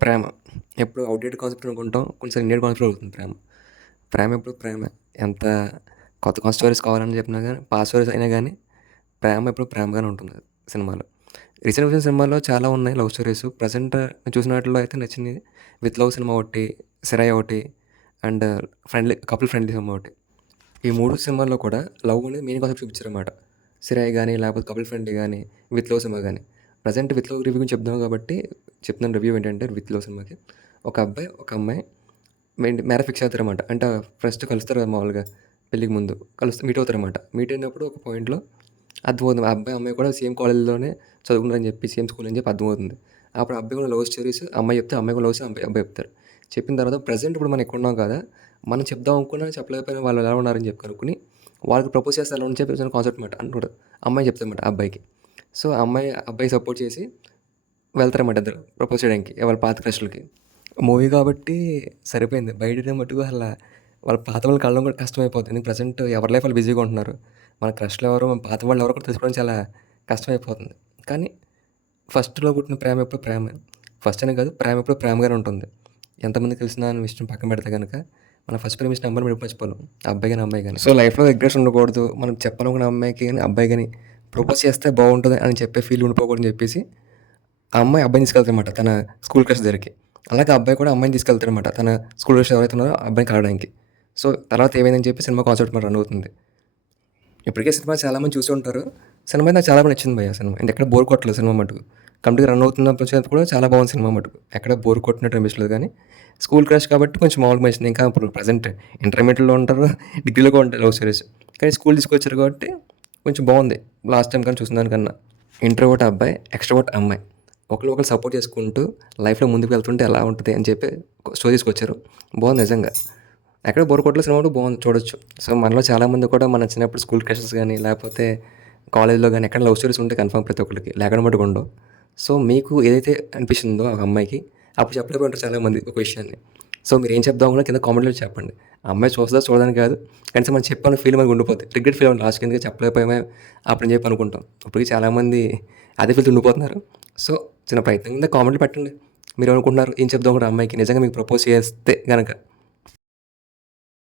ప్రేమ ఎప్పుడు outdated concept అనుకుంటాం. కొంచెం ఇండియన్ కాన్సెప్ట్ అవుతుంది ప్రేమ. ప్రేమ ఎప్పుడు ప్రేమే. ఎంత కొత్త కొత్త స్టోరీస్ కావాలని చెప్పినా గానీ, పాత స్టోరీస్ అయినా గానీ, ప్రేమ ఎప్పుడు ప్రేమగానే ఉంటుంది సినిమాలో. రీసెంట్‌గా వచ్చిన సినిమాల్లో చాలా ఉన్నాయి లవ్ స్టోరీస్. ప్రెజెంట్ నేను చూసిన వాటిల్లో అయితే నచ్చినయి 'విత్ లవ్' సినిమా ఒకటి, 'సిరాయ్' ఒకటి అండ్ కపుల్ ఫ్రెండ్లీ సినిమా ఒకటి. ఈ 3 సినిమాల్లో కూడా లవ్ అనేది మెయిన్ కాన్సెప్ట్ చూపించారనమాట. 'సిరాయ్' గానీ, లేకపోతే 'కపుల్ ఫ్రెండ్లీ' గానీ, 'విత్ లవ్' సినిమా గానీ. ప్రెజెంట్ 'విత్ లవ్' రివ్యూ గురించి చెప్దాం కాబట్టి చెప్తున్నాను. రివ్యూ ఏంటంటే 'విత్ లవ్' సినిమాకి ఒక అబ్బాయి, ఒక అమ్మాయి మ్యారేజ్ ఫిక్స్ అవుతారనమాట. అంటే ఫస్ట్ కలుస్తారు కదా మామూలుగా పెళ్ళికి ముందు. మీట్ అవుతారనమాట. మీట్ అయినప్పుడు ఒక పాయింట్‌లో అర్థమవుతుంది. ఆ అబ్బాయి, అమ్మాయి కూడా సేమ్ కాలేజ్‌లోనే చదువుకున్నారని చెప్పి, సేమ్ స్కూల్ అని చెప్పి అర్థమవుతుంది. అప్పుడు అబ్బాయి కూడా లవ్ స్టోరీస్ అమ్మాయి చెప్తే, అమ్మాయి కూడా లవ్ స్టోరీ అబ్బాయి చెప్తారు. చెప్పిన తర్వాత ప్రెజెంట్ ఇప్పుడు మనం ఇక్కడ ఉన్నాం కదా! మనం చెప్దాం అనుకున్నా చెప్పలేకపోయినా వాళ్ళు ఎలా ఉన్నారని చెప్పి కనుక్కొని, వాళ్ళకి ప్రపోజ్ చేస్తే ఎలా అని చెప్పి కాన్సెప్ట్ అనమాట అనుకుంటా. అమ్మాయి చెప్తాదన్నమాట అబ్బాయికి. సో, ఆ అమ్మాయి అబ్బాయి సపోర్ట్ చేసి వెళ్తారన్నమాట ఇద్దరు ప్రపోజ్ చేయడానికి వాళ్ళ పాత క్రష్‌లకి. మూవీ కాబట్టి సరిపోయింది. బయటనే మట్టుకు వాళ్ళ పాత వాళ్ళని కలవడం కూడా కష్టమైపోద్ది. ఎందుకంటే ప్రెజెంట్ ఎవరి లైఫ్ వాళ్ళు బిజీగా ఉంటున్నారు. మన క్రష్‌లు ఎవరో, మన పాత వాళ్ళు ఎవరో కూడా తెలుసుకోవడం చాలా కష్టమైపోతుంది. కానీ ఫస్ట్‌లో పుట్టిన ప్రేమ ఎప్పుడు ప్రేమే. ఫస్ట్ అనే కాదు, ప్రేమ ఎప్పుడు ప్రేమగానే ఉంటుంది. ఎంతమందికి తెలిసినా అనే విషయం పక్కన పెడితే గనక, మనం ఫస్ట్ ప్రేమించిన అమ్మాయిని ఎప్పుడు మర్చిపోలేం. అబ్బాయి గాని, అమ్మాయి గాని. సో, లైఫ్‌లో రిగ్రెట్స్ ఉండకూడదు. మనం చెప్పాలనుకున్న అమ్మాయికి గాని, అబ్బాయి గాని ప్రపోజ్ చేస్తే బాగుంటుంది అని చెప్పే ఫీల్ ఉండిపోకూడదని చెప్పేసి, ఆ అమ్మాయి అబ్బాయిని తీసుకెళ్తాదన్నమాట తన స్కూల్ క్రష్ దగ్గరికి. అలాగే ఆ అబ్బాయి కూడా అమ్మాయిని తీసుకెళ్తాడనమాట తన స్కూల్ క్రష్ ఎవరైతే ఉన్నారో ఆ అబ్బాయిని కలవడానికి. సో, తర్వాత ఏమైందని చెప్పి సినిమా కాన్సెప్ట్ రన్ అవుతుంది. ఇప్పటికే సినిమా చాలామంది చూసి ఉంటారు. సినిమా అయితే నాకు చాలా బాగా నచ్చింది భయ్యా సినిమా. ఎక్కడ బోర్ కొట్టలేదు సినిమా మటుకు. కంప్లీట్‌గా రన్ అవుతున్నప్పుడు వచ్చేటప్పుడు కూడా చాలా బాగుంది సినిమా మటుకు. ఎక్కడ బోర్ కొట్టినట్టు అనిపించలేదు కానీ, స్కూల్ క్రష్ కాబట్టి కొంచెం మామూలుగా నచ్చింది. ఇంకా ఇప్పుడు ప్రెజెంట్ ఇంటర్మీడియేట్‌లో ఉంటారు, డిగ్రీలో కూడా ఉంటాయి లవ్ స్టోరీస్. కానీ స్కూల్ తీసుకొచ్చారు కాబట్టి కొంచెం బాగుంది. లాస్ట్ టైం కానీ చూసిన దానికన్నా. ఇంట్రోవర్ట్ అబ్బాయి, ఎక్స్‌ట్రోవర్ట్ అమ్మాయి. ఒకళ్ళు సపోర్ట్ చేసుకుంటూ లైఫ్‌లో ముందుకు వెళ్తుంటే ఎలా ఉంటది అని చెప్పి స్టోరీ తీసుకొచ్చారు. బాగుంది నిజంగా. ఎక్కడ బోర్ కొట్టలేదు సినిమా కూడా బాగుంది చూడొచ్చు. సో, మనలో చాలామంది కూడా మన చిన్నప్పుడు స్కూల్ క్రషెస్ గానీ, లేకపోతే కాలేజ్‌లో గానీ ఎక్కడ లవ్ స్టోరీస్ ఉంటాయి కన్ఫర్మ్ ప్రతి ఒక్కళ్ళకి. లేకుండా మట్టుకు ఉండవు. సో, మీకు ఏదైతే అనిపిస్తుందో ఆ అమ్మాయికి అప్పుడు చెప్పలేకపోయి ఉంటారు చాలామంది ఒక విషయాన్ని. సో, మీరేం చెప్దాం అనుకున్నా కింద కామెంట్‌లో చెప్పండి. ఆ అమ్మాయి చూస్తదా చూడదని కాదు. కనీసం మనం చెప్పాలన్న ఫీల్ మనకు ఉండిపోద్ది. రిగ్రెట్ ఫీల్ అవ్వం లాస్ట్‌కి ఎందుకు చెప్పలేకపోయామే అప్పుడు అని చెప్పి అనుకుంటాం. ఇప్పటికి చాలామంది అదే ఫీల్‌తో ఉండిపోతున్నారు. సో, చిన్న ప్రయత్నం కింద కామెంట్‌లో పెట్టండి. మీరేమనుకుంటున్నారు? ఏం చెప్దాం అనుకుంటున్నారు ఆ అమ్మాయికి నిజంగా మీకు ప్రపోజ్ చేస్తే గనక.